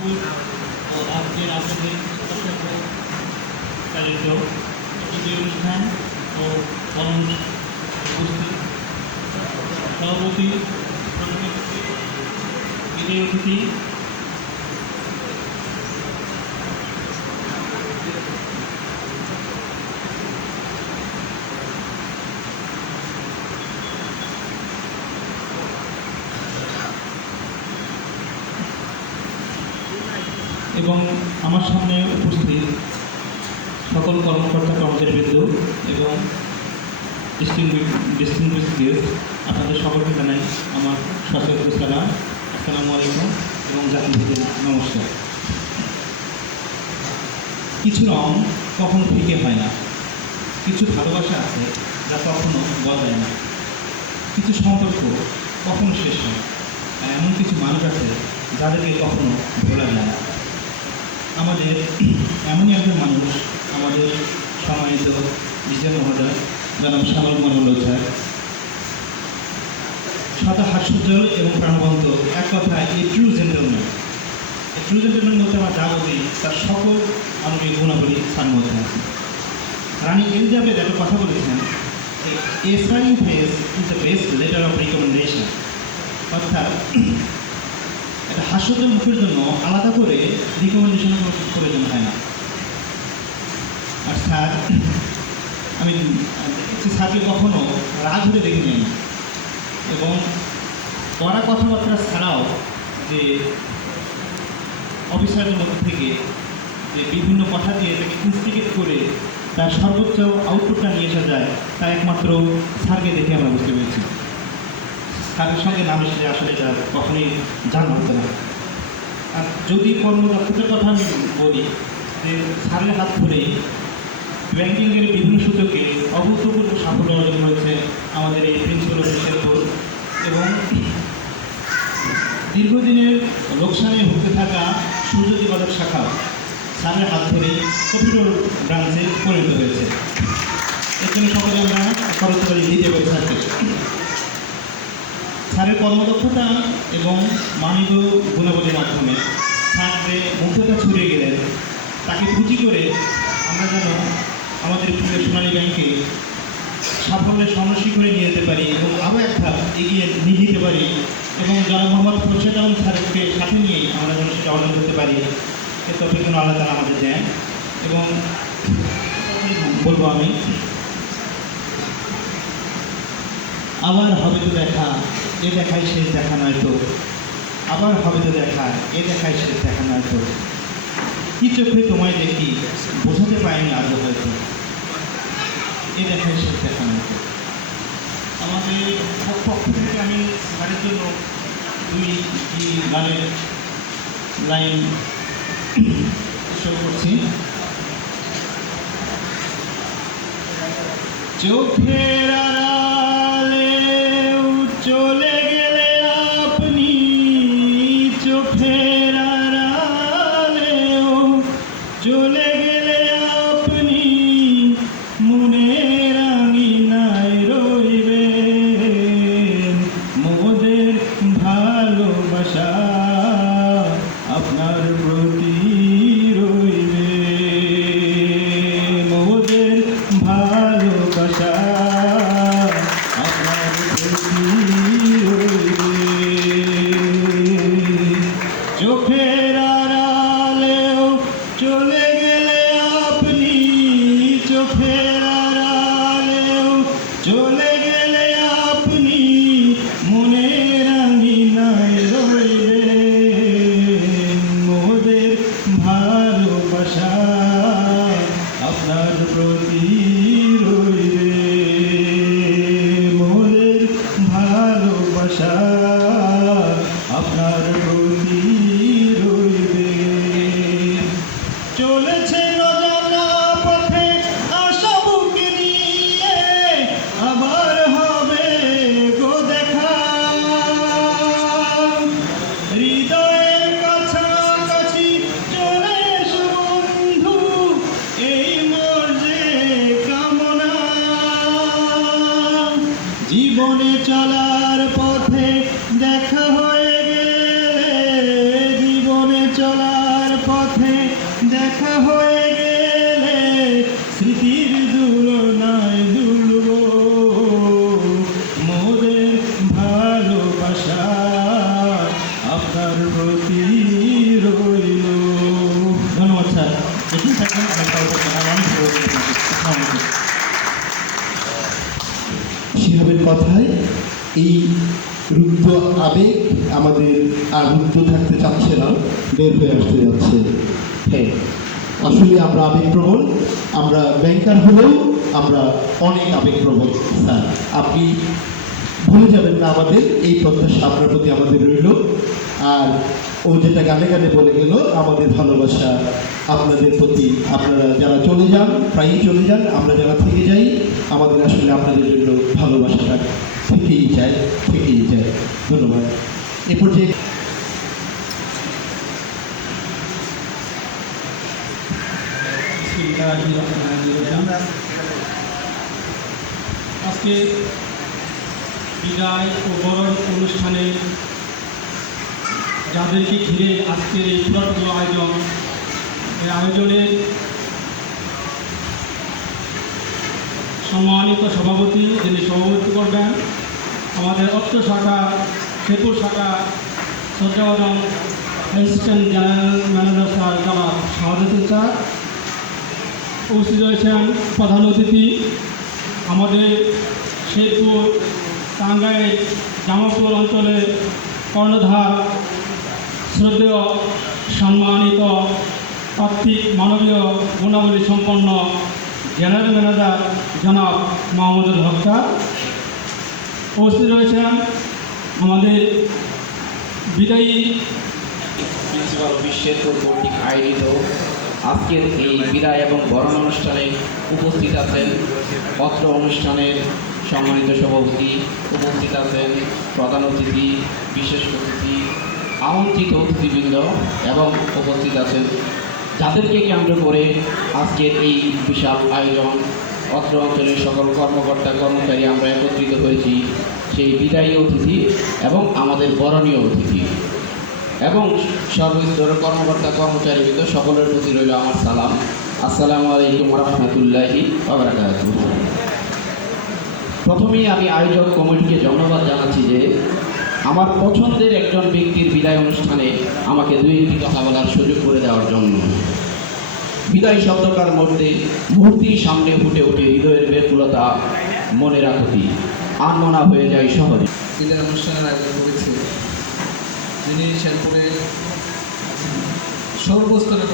ও আজকের আপনাদের চালিত একটি অনুষ্ঠান ও কর্মী উপস্থিত সভাপতি বিজয় অতিথি এবং আমার সামনে উপস্থিত সকল কর্মকর্তা কর্মচারীবৃন্দ এবং ডিস্টিংগুইশড গেস্ট, আপনাদের সকলকে জানাই আমার সশস্ত্র সালাম, আসসালামু আলাইকুম এবং জাতিভেদের নমস্কার। কিছু রং কখনো ফিকে হয় না, কিছু ভালোবাসা আছে যা কখনো বদলায় না, কিছু সম্পর্ক কখনো শেষ হয়, আর এমন কিছু মানুষ আছে যাদেরকে কখনো ভোলা যায় না। আমাদের এমনই একজন মানুষ আমাদের সম্মানিত বিজয় মহোদয় জনাব শ্যামল কুমার স্যার। শত হাস্যোজ্জ্বল এবং প্রাণবন্ত, এক কথায় এ ট্রু জেন্টলম্যান। এই ট্রু জেন্টলম্যান বলতে আমার যা বলি তার সকল মানবিক গুণাবলী তার মধ্যে আছে। রানী এলিজাবেথ একটা কথা বলেছেন, a smiling face is the best letter of recommendation. অর্থাৎ একটা হাস্যোজ্জ্বল মুখের জন্য আলাদা করে রিকমেন্ডেশন কোনো প্রয়োজন হয় না। আর স্যার, আমি স্যারকে কখনো রাগ হয়ে দেখি যাই না, এবং কড়া কথাবার্তা ছাড়াও যে অফিসারের মধ্যে থেকে যে বিভিন্ন কথা দিয়ে তাকে ইনস্টিগেট করে তার সর্বোচ্চ আউটপুটটা নিয়ে আসা যায়, তা একমাত্র স্যারকে দেখে আমরা বুঝতে পেরেছি। স্যারের সঙ্গে না মিশলে আসলে এটা কখনোই জানা হতো না। আর যদি কর্মদক্ষতার কথা আমি বলি, যে স্যারের হাত ধরেই ব্যাংকিংয়ের বিভিন্ন সূচকে অভূতপূর্ব সাফল্য অর্জন করেছে আমাদের এই প্রিন্সিপাল অফিসের বোর্ড, এবং দীর্ঘদিনের লোকসানে ভুগতে থাকা সূর্যদী পদক শাখা স্যারের হাত ধরেই কম্পিউটার ব্রাঞ্চে পরিণত হয়েছে। এর জন্য সকলে আমরা করতালি দিতে পারি স্যারকে। স্যারের কর্মদক্ষতা এবং মানবীয় গুণাবলীর মাধ্যমে স্যার যে মুগ্ধতা ছড়িয়ে গেলেন, তাকে পুঁজি করে আমরা যেন আমাদের প্রিয় সোনালী ব্যাংকে সাফল্যের স্বর্ণশিখরে নিয়ে যেতে পারি এবং আরও এক ধাপ এগিয়ে নিয়ে যেতে পারি, এবং জনাব মোহাম্মদ খোরশেদ আলম স্যারকে সাথে নিয়েই আমরা যেন সেটা অর্জন করতে পারি। এর তফিক আল্লাহ তাআলা আমাদের দেন। এবং বলবো আমি, আবার হবে তো দেখা, এ দেখাই শেষ দেখা নয় তো, আবার হবে তো দেখা, এ দেখাই শেষ দেখা নয় তো, কি চোখে তোমায় দেখি বোঝাতে পারিনি আজও হয়তো, এ দেখাই শেষ দেখা নয় তো। আমাদের পক্ষ থেকে আমি স্যারের জন্য দুই গানের লাইন শুরু করছি। চোখের আড়ালেও চলে গেলে আপনি, চোখের আড়ালেও চলে গেলে আপনি, মনের আঙিনায় রইবেন মোদের ভালোবাসা আপনার প্রতি রইবে, মোদের ভালোবাসা আপনার প্রতি রইবে। চোখের আড়ালেও চলে গেলে আপনি, চোখের আড়ালেও চলে গেলে আপনি, মনের আঙিনায় রইবেন মোদের ভালোবাসা আপনার প্রতি রইবে, মোদের ভালোবাসা আপনার প্রতি রইবে। চলে চলার পথে দেখা হয়ে গেলে স্মৃতির দুলনায় দুলব মোদের ভালোবাসা আপনার প্রতি রইল। ধন্যবাদ স্যার। এখানে থাকবেন, অনেক শিহাবের কথায় এই রুদ্ধ আবেগ আমাদের আর রুদ্ধ থাকতে চাচ্ছে না, বের হয়ে আসতে যাচ্ছে। হ্যাঁ, আসলে আমরা আবেগপ্রবণ, আমরা ব্যাংকার হলেও আমরা অনেক আবেগপ্রবণ। স্যার, আপনি ভুলে যাবেন না আমাদের এই প্রত্যাশা আপনার প্রতি আমাদের রইল। আর ও যেটা গানে গানে বলে গেল, আমাদের ভালোবাসা আপনাদের প্রতি। আপনারা যারা চলে যান, প্রায়ই চলে যান, আমরা যারা থেকে যাই, আমাদের আসলে আপনাদের জন্য ভালোবাসাটা থেকেই যায়। ধন্যবাদ। এ পর্যায়ে আজকে বিদায় ও বরণ অনুষ্ঠানে যাদেরকে ঘিরে আজকের এই পুরাতন আয়োজন, এই আয়োজনে সম্মানিত সভাপতি, যিনি সভাপতিত্ব করবেন, আমাদের অর্থ শাখা, শেরপুর শাখা শ্রদ্ধাভাজন অ্যাসিস্ট্যান্ট জেনারেল ম্যানেজার স্যার জনাব শাহাদুদ্দিন স্যার, উপস্থিত রয়েছেন প্রধান অতিথি আমাদের শেরপুর টাঙ্গাইল জামালপুর অঞ্চলের কর্ণধার শ্রদ্ধেয় সম্মানিত আর্থিক মানবীয় গুণাবলী সম্পন্ন জেনারেল ম্যানেজার জনাব মাহমুদুল হক স্যার, উপস্থিত রয়েছেন আমাদের বিদায়ী প্রিন্সিপাল অফিস শেরপুর কর্তৃক আয়োজিত আজকের এই বিদায় এবং বরণ অনুষ্ঠানে উপস্থিত আছেন অত্র অনুষ্ঠানের সম্মানিত সভাপতি, উপস্থিত আছেন প্রধান অতিথি, বিশেষ অতিথি, আমন্ত্রিত অতিথিবৃন্দ এবং উপস্থিত আছেন যাদেরকে কেন্দ্র করে আজকের এই বিশাল আয়োজন। অত্র অঞ্চলের সকল কর্মকর্তা কর্মচারী আমরা একত্রিত হয়েছি সেই বিদায়ী অতিথি এবং আমাদের বরণীয় অতিথি এবং সর্বস্তরের কর্মকর্তা কর্মচারীবৃন্দ সকলের প্রতি রইল আমার সালাম। আসসালামু আলাইকুম রহমতুল্লাহি ওয়া বারাকাতুহু। প্রথমেই আমি আয়োজক কমিটিকে ধন্যবাদ জানাচ্ছি যে আমার পছন্দের একজন ব্যক্তির বিদায় অনুষ্ঠানে আমাকে দুই একটি কথা বলার সুযোগ করে দেওয়ার জন্য। বিদায় শব্দটার মধ্যে মুহূর্তেই সামনে ফুটে ওঠে হৃদয়ের ব্যাকুলতা, মনের আকুতি, আনমনা হয়ে যায় সহজে। বিদায় অনুষ্ঠানের আয়োজন করেছে যিনি শেরপুরের সর্বস্তরের